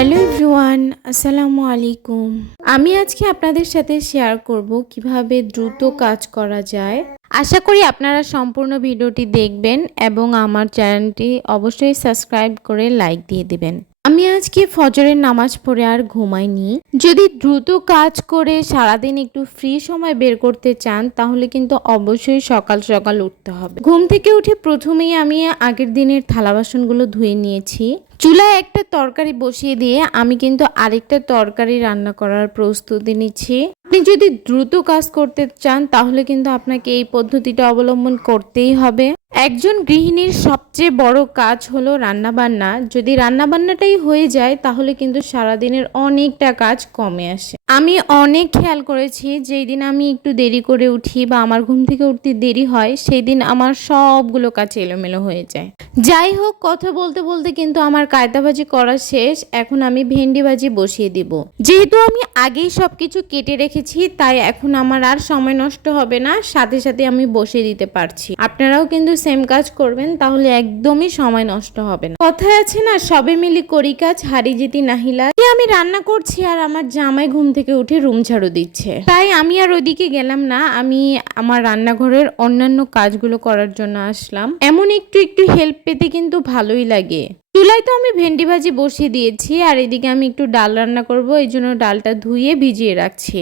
Hello everyone, আসসালামু আলাইকুম। আমি আজকে আপনাদের সাথে শেয়ার করব কিভাবে দ্রুত কাজ করা যায়। আশা করি আপনারা সম্পূর্ণ ভিডিওটি দেখবেন এবং আমার চ্যানেলটি অবশ্যই সাবস্ক্রাইব করে লাইক দিয়ে দিবেন। আমি আজকে ফজরের নামাজ পড়ে আর ঘুমাইনি। যদি দ্রুত কাজ করে সারাদিন একটু ফ্রি সময় বের করতে চান তাহলে কিন্তু অবশ্যই সকাল সকাল উঠতে হবে। ঘুম থেকে উঠে প্রথমেই আমি আগের দিনের থালা বাসনগুলো ধুয়ে নিয়েছি। চুলায় একটা তরকারি বসিয়ে দিয়ে আমি কিন্তু আরেকটা তরকারি রান্না করার প্রস্তুতি নিচ্ছি। আপনি যদি দ্রুত কাজ করতে চান তাহলে কিন্তু আপনাকে এই পদ্ধতিটা অবলম্বন করতেই হবে। একজন গৃহিণীর সবচেয়ে বড় কাজ হলো রান্নাবান্না। যদি রান্নাবান্নাটাই হয়ে যায় তাহলে কিন্তু সারাদিনের অনেকটা কাজ কমে আসে। আমি অনেক খেয়াল করেছি যেই দিন আমি একটু দেরি করে উঠি বা আমার ঘুম থেকে উঠতে দেরি হয় সেই দিন আমার সবগুলো কাজ এলোমেলো হয়ে যায়। যাই হোক, কথা বলতে বলতে কিন্তু আমার কায়দা ভাজি করা শেষ। এখন আমি ভেন্ডি ভাজি বসিয়ে দিব। যেহেতু আমি আগেই সবকিছু কেটে রেখেছি তাই এখন আমার আর সময় নষ্ট হবে না, সাথে সাথে আমি বসিয়ে দিতে পারছি। আপনারাও কিন্তু সেম কাজ করবেন, তাহলে একদমই সময় নষ্ট হবে না। কথায় আছে না, সবে মিলি করি কাজ হারি যেতি নাহিলা। আমি রান্না করছি আর আমার জামাই ঘুম থেকে উঠে রুম ঝাড়ু দিচ্ছে, তাই আমি আর ওইদিকে গেলাম না। আমি আমার রান্নাঘরের অন্যান্য কাজগুলো করার জন্য আসলাম। এমন একটু একটু হেল্প পেতে কিন্তু ভালোই লাগে। চুলায় তো আমি ভেন্ডি ভাজি বসিয়ে দিয়েছি আর এদিকে আমি একটু ডাল রান্না করব, এই জন্য ডালটা ধুয়ে ভিজিয়ে রাখছি।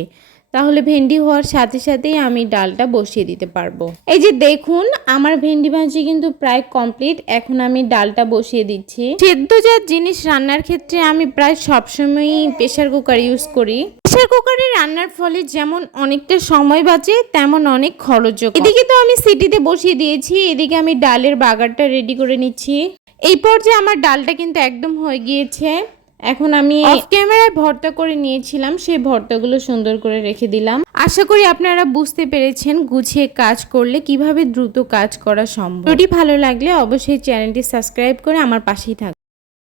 তাহলে ভেন্ডি হওয়ার সাথে সাথেই আমি ডালটা বসিয়ে দিতে পারবো। এই যে দেখুন, আমার ভেন্ডি ভাজি কিন্তু প্রায় কমপ্লিট। এখন আমি ডালটা বসিয়ে দিচ্ছি। সেদ্ধজাত জিনিস রান্নার ক্ষেত্রে আমি প্রায় সবসময়ই প্রেসার কুকার ইউজ করি। প্রেসার কুকারে রান্নার ফলে যেমন অনেকটা সময় বাঁচে তেমন অনেক খরচও। এদিকে তো আমি সিটিতে বসিয়ে দিয়েছি, এদিকে আমি ডালের বাগারটা রেডি করে নিচ্ছি। এই পর্যায়ে আমার ডালটা কিন্তু একদম হয়ে গিয়েছে। এখন আমি অফ ক্যামেরায় ভর্তা করে নিয়েছিলাম, সেই ভর্তাগুলো সুন্দর করে রেখে দিলাম। আশা করি আপনারা বুঝতে পেরেছেন গুছিয়ে কাজ করলে কিভাবে দ্রুত কাজ করা সম্ভব। ভিডিওটি ভালো লাগলে অবশ্যই চ্যানেলটি সাবস্ক্রাইব করে আমার পাশেই থাকুন।